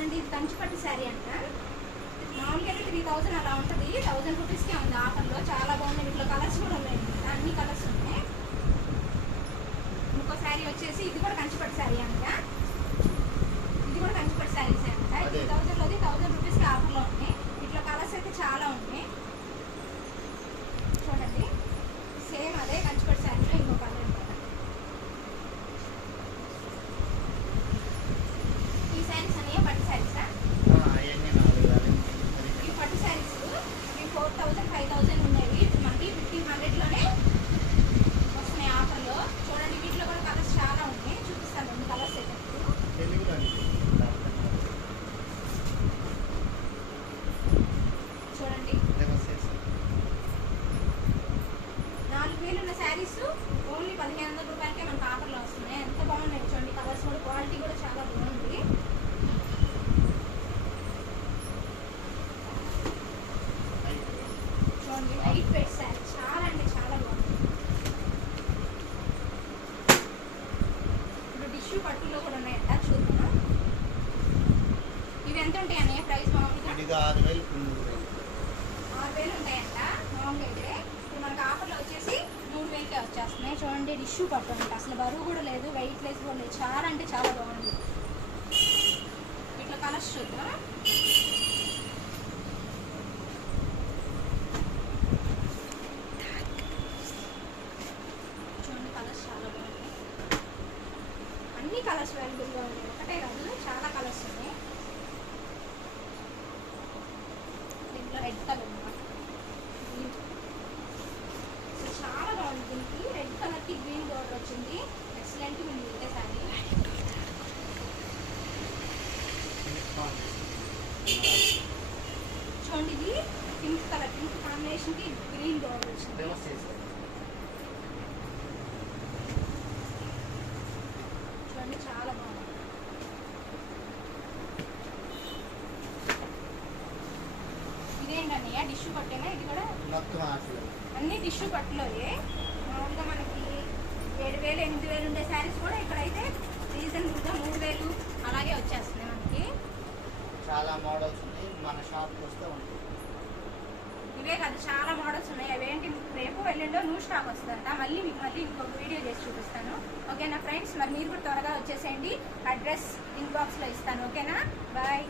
చూడండి, ఇది కంచిపట్టు శారీ అంట. మామూలుగా 3000 అలా ఉంటుంది, 1000 రూపీస్కే ఉంది ఆఫర్లో. చాలా బాగుంది. వీటిలో కలర్స్ కూడా ఉన్నాయి, అన్ని కలర్స్ ఉన్నాయి. ఇంకో శారీ వచ్చేసి ఇది కూడా కంచిపట్టు శారీ అంట. ఇది కూడా కంచిపట్టు శారీస్ అంట. 3000లోది 1000 రూపీస్కి ఆఫర్లో ఉన్నాయి. వీటిలో కలర్స్ అయితే చాలా ఉన్నాయి. చూడండి, సేమ్ అదే కంచిపట్టు శారీలో ఇంకో కలర్ అనమాట. ఈ శారీస్ అనేవి పట్టు శారీసా? ఈ పట్టు శారీస్ ఇవి 4000 5000 ఉన్నాయి. మనకి 1500లోనే వస్తున్నాయి ఆఫర్లో. చూడండి, వీటిలో కూడా కలర్స్ చాలా ఉన్నాయి. చూపిస్తాను రెండు కలర్స్ అయితే. చూడండి, 4000 ఉన్న శారీస్ ఓన్లీ 1500 రూపాయలకే మనకు ఆఫర్లో వస్తున్నాయి. ఎంత బాగున్నాయి చూడండి. కలర్స్ కూడా, క్వాలిటీ కూడా చాలా బాగుంది. చూడండి, లైట్ వెయిట్ శారీ, చాలా అంటే చాలా బాగుంది. ఇప్పుడు టిష్యూ పట్టులో కూడా ఉన్నాయంట, చూద్దాం. ఇవి ఎంత ఉంటాయి అన్నయ్య ప్రైస్? మామూలుగా 6000 ఉంటాయంట మామూలుగా అయితే. ఇప్పుడు మనకు ఆఫర్లో వచ్చేసి 3000కే వచ్చేస్తున్నాయి. చూడండి, టిష్యూ పట్టు అంట. అసలు బరువు కూడా లేదు, వెయిట్ లెస్ కూడా లేదు. చాలా అంటే చాలా బాగుంది. ఇట్లా కలర్స్ చూద్దాం. చూడండి, కలర్స్ చాలా బాగున్నాయి. అన్ని కలర్స్ అవైలబుల్గా ఉన్నాయి, ఒకటే కాదు చాలా కలర్స్ ఉన్నాయి. దీంట్లో రెడ్ కలర్ అనమాట. చాలా బాగుంది. దీనికి రెడ్ కలర్కి గ్రీన్ బోర్డర్ వచ్చింది. ఎక్సలెంట్గా ఉంది ఇదే శారీ. చూడండి, ఇది పింక్ కలర్, పింక్ కాంబినేషన్కి గ్రీన్ బోర్డర్ వచ్చింది. చూడండి, చాలా బాగుంది. ఇదేంటన్నయ్య, టిష్యూ పట్టేనా? ఇది కూడా అన్ని టిష్యూ పట్టులోయే. మామూలుగా మనకి 7000 8000 ఉండే శారీస్ కూడా ఇక్కడైతే రీజనబుల్గా 3000 అలాగే వచ్చేస్తున్నాయి మనకి. చాలా మోడల్స్ ఉన్నాయి, మన షాప్కి వస్తే ఉంటాయి. ఇవే కాదు, చాలా మోడల్స్ ఉన్నాయి. అవేంటి రేపు ఎల్లుండో న్యూ స్టాక్ వస్తుందంట. మళ్ళీ ఇంకొక వీడియో చేసి చూపిస్తాను. ఓకేనా ఫ్రెండ్స్? మరి మీరు కూడా త్వరగా వచ్చేసేయండి. అడ్రస్ ఇన్బాక్స్లో ఇస్తాను. ఓకేనా? బాయ్.